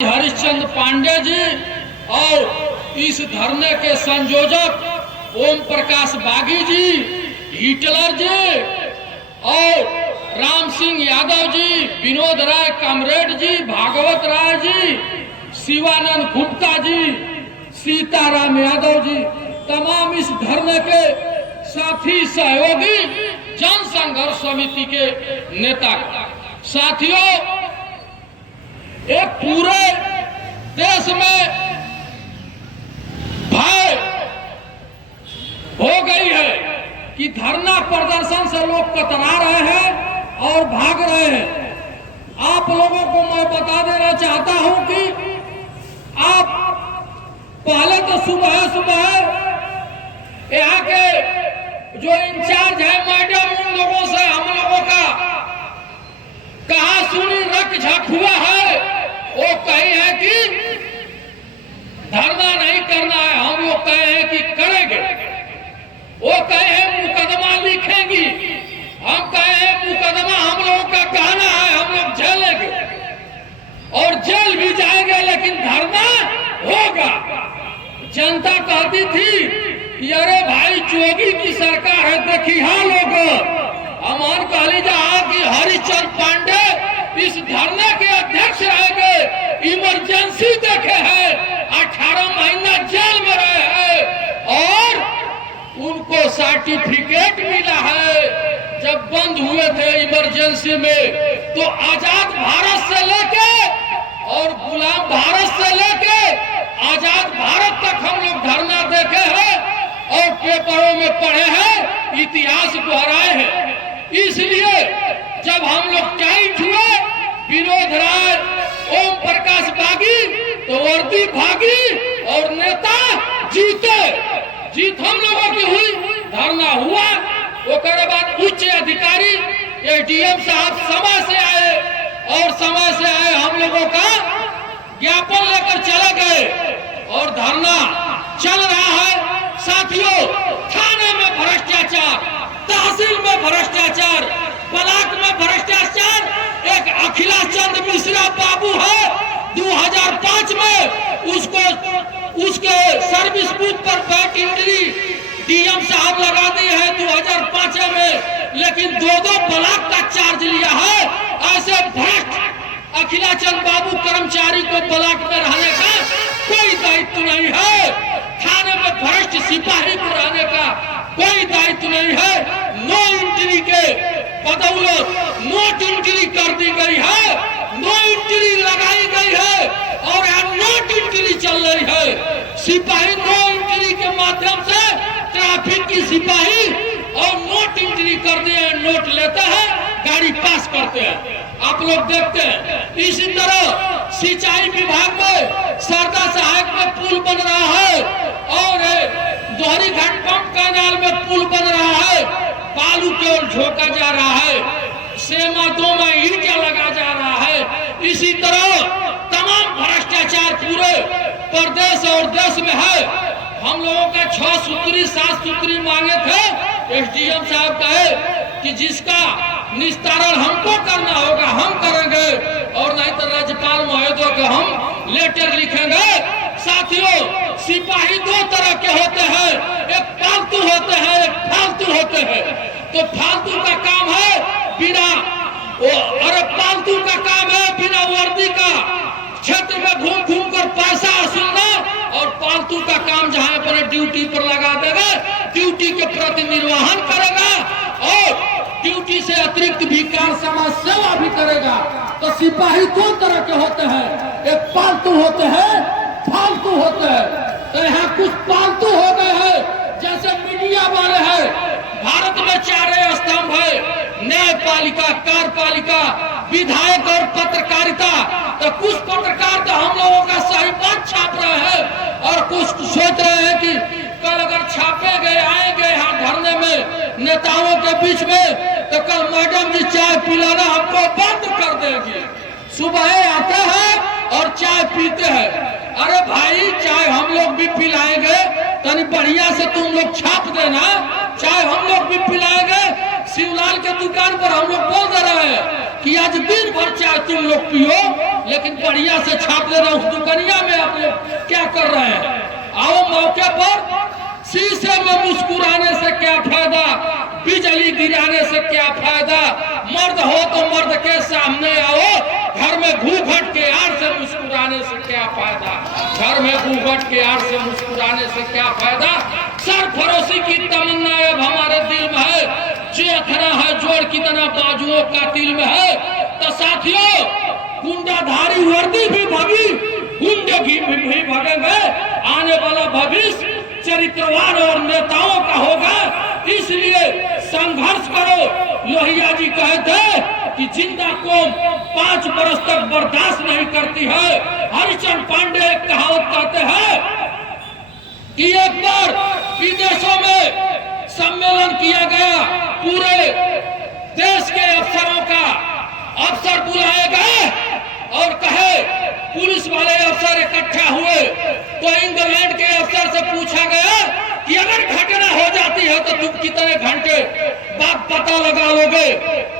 हरिश्चंद्र पांडे जी और इस धरने के संयोजक ओम प्रकाश बागी जी, हिटलर जी और राम सिंह यादव जी, विनोद राय कामरेड जी, भागवत राय जी, शिवानंद गुप्ता जी, सीताराम यादव जी, तमाम इस धरने के साथी सहयोगी जन संघर्ष समिति के नेता साथियों, एक पूरे देश में भय हो गई है कि धरना प्रदर्शन से लोग कतरा रहे हैं और भाग रहे हैं। आप लोगों को मैं बता देना चाहता हूं कि आप पहले तो सुबह सुबह यहाँ के जो इंचार्ज है मैडम, उन लोगों से हम लोगों का कहा सुनी रख झक हुआ है। वो कही है कि धरना नहीं करना है, हम लोग कहे हैं कि करेंगे। वो कहे हैं मुकदमा लिखेंगी, हम कहे हैं मुकदमा हम लोगों का कहना है, हम लोग झेलेंगे और जेल भी जाएंगे, लेकिन धरना होगा। जनता कहती थी अरे भाई जोगी की सरकार है, देखी हाँ लोग अमान कहली जहाँ की हरिश्चंद्र पांडे इस धरने के अध्यक्ष रहेंगे, इमरजेंसी देखे हैं, 18 महीना जेल में रहे हैं और उनको सर्टिफिकेट मिला है। जब बंद हुए थे इमरजेंसी में तो आजाद भारत से लेके और गुलाम भारत से लेके आजाद भारत तक हम लोग धरना देखे हैं और पेपरों में पढ़े हैं, इतिहास दोहराए हैं। इसलिए जब हम लोग टाइट हुए, विनोद राय, ओम प्रकाश बागी तो वर्दी भागी और नेता जीते। जीत हम लोगों की हुई, धरना हुआ। उसके बाद उच्च अधिकारी एसडीएम साहब समय से आए और समय से आए हम लोगों का ज्ञापन लेकर चले गए और धरना चल रहा है। साथियों, थाने में भ्रष्टाचार, तहसील में भ्रष्टाचार, ब्लॉक में भ्रष्टाचार। एक अखिलेश चंद्र मिश्रा बाबू है, 2005 में उसके सर्विस बुक पर बैट इंट्री डीएम साहब लगा दी है 2005 में, लेकिन दो ब्लॉक का चार्ज लिया है। ऐसे भ्रष्ट अखिलेश चंद्र बाबू कर्मचारी को ब्लॉक में रहने का कोई दायित्व नहीं है। थाने में भ्रष्ट सिपाही को रहने का कोई दायित्व नहीं है। नो एंट्री के बदौलत नोट एंट्री कर दी गई है, नो एंट्री लगाई गई है और यहाँ नोट एंट्री चल रही है। सिपाही नो एंट्री के माध्यम से ट्रैफिक की सिपाही और नोट एंट्री कर दिए, नोट लेते हैं, गाड़ी पास करते हैं, आप लोग देखते हैं। इसी तरह सिंचाई विभाग में सरदा सहायक में पुल बन रहा है और दोहरी घाट पंप कैनाल में पुल बन रहा है, बालू केवल झोंका जा रहा है, सेमा 2 में ईंटें लगा जा रहा है। इसी तरह तमाम भ्रष्टाचार पूरे प्रदेश और देश में है। हम लोगों का 6 सूत्री 7 सूत्री मांगे थे, एसडीएम साहब कहे कि जिसका निस्तारण हमको करना होगा हम करेंगे और नहीं तो राज्यपाल महोदय को हम लेटर लिखेंगे। साथियों, सिपाही 2 तरह के होते हैं, एक पालतू होते हैं, एक फालतू होते हैं। तो फालतू का काम है बिना अरे पालतू का काम है बिना वर्दी का क्षेत्र में घूम घूम कर पैसा वसूलना, और पालतू का काम जहां अपने ड्यूटी पर लगा देगा, ड्यूटी के प्रति निर्वहन करेगा और ड्यूटी से अतिरिक्त भी कार्य समाज सेवा भी करेगा। तो सिपाही 2 तरह के होते हैं, एक पालतू होते हैं, फालतू होते हैं। तो यहाँ कुछ पालतू हो गए हैं, जैसे मीडिया वाले हैं। भारत में 4 स्तंभ है, न्यायपालिका, कार्यपालिका, विधायक और पत्रकारिता। तो कुछ पत्रकार तो हम लोगों का सही बात छाप रहे हैं और कुछ सोच रहे हैं कि कल अगर छापे गए आएंगे यहाँ धरने में नेताओं के बीच में तो कल मैडम जी चाय पिलाना हमको बंद कर देगी। सुबह आते हैं और चाय पीते हैं। अरे भाई, चाय हम लोग भी पिलाएंगे, तनी बढ़िया से तुम लोग छाप देना, चाय हम लोग भी पिलाएंगे। शिवलाल के दुकान पर हम लोग बोल दे रहे हैं कि आज दिन भर चाय तुम लोग पियो, लेकिन बढ़िया से छाप लेना उस दुकानिया में आप लोग क्या कर रहे हैं। आओ मौके पर, शीशे में मुस्कुराने से क्या फायदा, बिजली गिराने से क्या फायदा। मर्द हो तो मर्द के सामने आओ, घर में घूंघट के आड़ से मुस्कुराने से क्या फायदा, घर में घूंघट के आड़ से मुस्कुराने से क्या फायदा। सरफरोशी की तमन्ना अब हमारे दिल में है, चेतना है जोड़ कितना बाजुओं का दिल में है। तो साथियों, गुंडाधारी वर्दी भी भागी, गुंडे भी भागेंगे। आने वाला भविष्य चरित्रवान और नेताओं का होगा, इसलिए संघर्ष करो। लोहिया जी कहते कि जिंदा कौम 5 बरस तक बर्दाश्त नहीं करती है। हरिचंद पांडे एक कहावत कहते हैं कि एक बार विदेशों में सम्मेलन किया गया, पूरे देश के अफसरों का अफसर बुलाए गए और कहे, पुलिस वाले अफसर इकट्ठा हुए तो इंग्लैंड के अफसर से पूछा गया कि अगर घटना हो जाती है तो तुम कितने घंटे बाद पता लगा लोगे।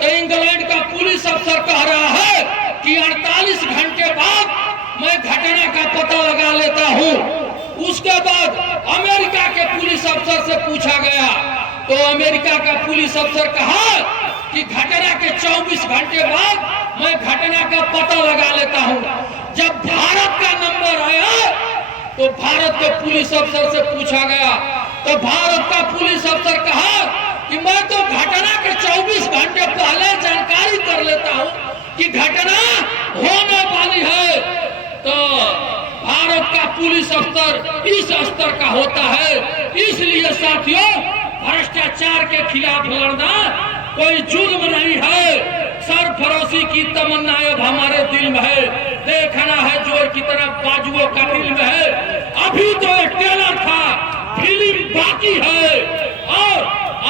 तो इंग्लैंड का पुलिस अफसर कह रहा है कि 48 घंटे बाद मैं घटना का पता लगा लेता हूँ। उसके बाद अमेरिका के पुलिस अफसर से पूछा गया तो अमेरिका का पुलिस अफसर कहा कि घटना के 24 घंटे बाद मैं घटना का पता लगा लेता हूँ। जब भारत का नंबर आया तो भारत के पुलिस अफसर से पूछा गया तो भारत का पुलिस अफसर कहा कि मैं तो घटना के 24 घंटे पहले जानकारी कर लेता हूँ कि घटना होने वाली है। तो भारत का पुलिस अफसर इस स्तर का होता है। इसलिए साथियों, भ्रष्टाचार के खिलाफ लड़ना कोई जुल्म नहीं है। सरफरोशी की तमन्ना अब हमारे दिल में है, देखना है जोर कितना बाजुओं का दिल में है। अभी तो एक ट्रेलर था, फिल्म बाकी है और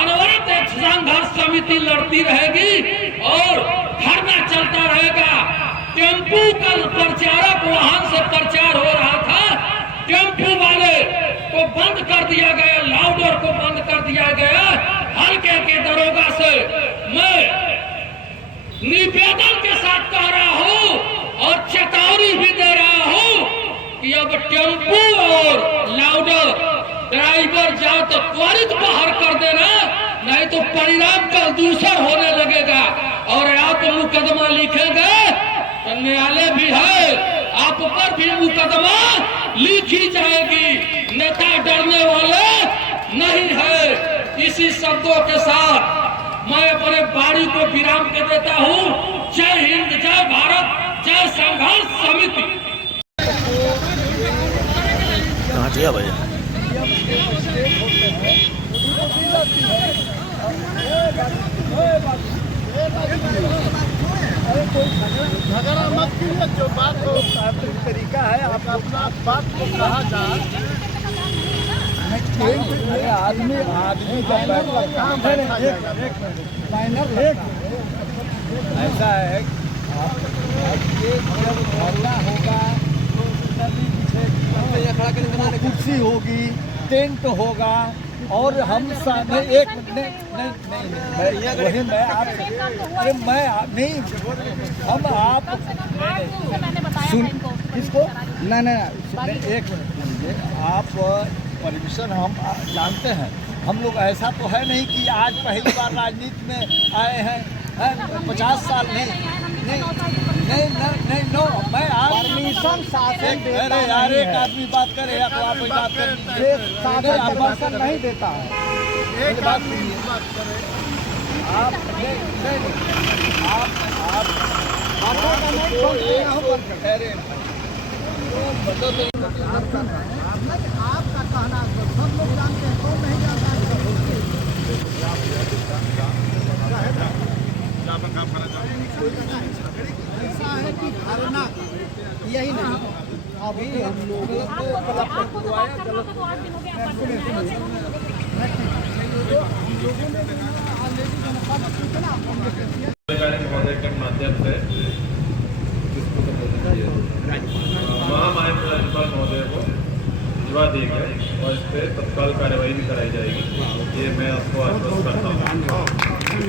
अनवरत एक संघर्ष समिति लड़ती रहेगी और धरना चलता रहेगा। टेम्पू कल प्रचारक वाहन से प्रचार हो रहा था, टेम्पू वाले को बंद कर दिया गया, लाउडर को बंद कर दिया गया। हल्के के दरोगा से मैं निवेदन के साथ कह रहा हूँ और चेतावनी भी दे रहा हूँ कि अब टेम्पू और लाउडर ड्राइवर जाओ तो त्वरित बाहर कर देना, नहीं तो परिणाम कल दूसर होने लगेगा और आप मुकदमा लिखेंगे तो न्यायालय भी है, आप पर भी मुकदमा लिखी जाएगी। नेता डरने वाले नहीं है। इसी शब्दों के साथ मैं अपने बाड़ी को विराम के देता हूँ। जय हिंद, जय भारत, जय संघर्ष समिति। कहाँ दिया भैया? झगड़ा मत कीजिए, जो बात हो तरीका है आप अपना बात को कहा जाए। आदमी ऐसा है, धरना होगा तो कुर्सी होगी, टेंट होगा और हम एक वही मैं आप अरे मैं नहीं हम आप सुन किसको नहीं एक मिनट, आप परमिशन हम जानते हैं। हम लोग ऐसा तो है नहीं कि आज पहली बार राजनीति में आए हैं 50 साल नहीं नो मैं आज परमिशन शासन अरे यार एक आदमी बात करे या तो आप बात करें, परमिशन नहीं देता है। एक आदमी बात करे आप आपका कहना सब लोग जानते हैं, कौन नहीं जानता ऐसा है कि धारणा यही नहीं। अभी हम लोगों महोदय के माध्यम से महामहिम राज्यपाल महोदय को भिजवा दी गई और इस पर तत्काल कार्रवाई भी कराई जाएगी। ये मैं आपको आश्वस्त करता हूँ। अब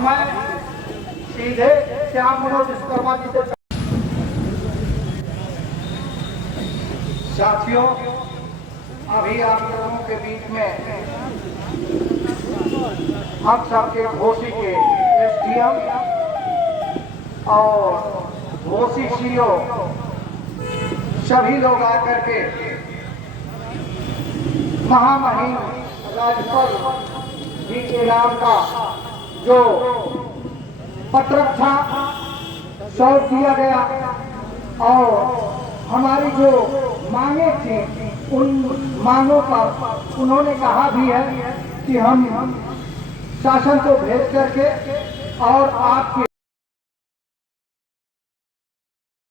मैं सीधे श्याम मनोज विश्वकर्मा जी से साथियों, अभी आप लोगों के बीच में हम सबके घोसी के एसडीएम और घोसी सीओ सभी लोग आकर के महामहिम राज्यपाल जी के नाम का जो पत्रक था सौंप दिया गया और हमारी जो मांगे थी उन मांगों पर उन्होंने कहा भी है कि हम शासन को भेज करके और आपके